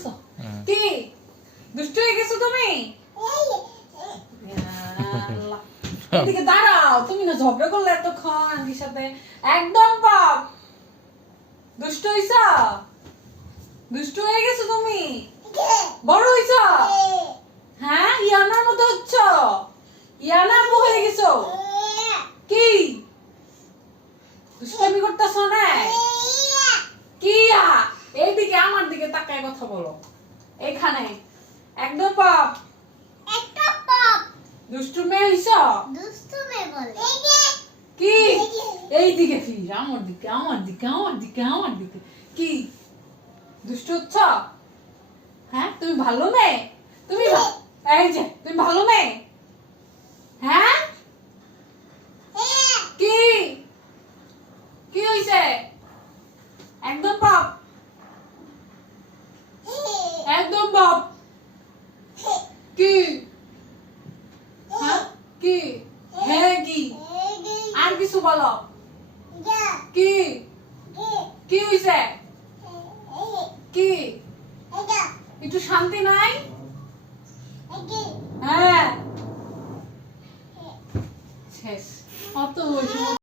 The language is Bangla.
হইছো কি দুষ্ট হয়ে গেছো তুমি আল্লাহ এদিকে দাঁড়াও তুমি না ঝগড়া করলে এতক্ষণ আন্টির সাথে একদম পাপ দুষ্ট হইছো দুষ্ট হয়ে গেছো তুমি বড় হইছো হ্যাঁ ইয়ানার মতো হচ্ছ ইয়ানার মতো হয়ে গেছো কি দুষ্টামি করতেছো না কি এইদিকে আমার দিকে তাকায় কথা বলো এখানে একদম পাপ দুষ্টু মেয়ে হইছো কি এইদিকে ফির আমার দিকে আমার দিকে আমার দিকে আমার দিকে কি দুষ্ট হচ্ছ হ্যাঁ তুমি ভালো মেয়ে তুমি এই যে তুমি ভালো মেয়ে হ্যাঁ কি কি হইছে একদম পাপ একদম পাপ কি হ্যাঁ কি হ্যাঁ কি আর কিছু বলো কি কি হইছে কি একটু শান্তি নাই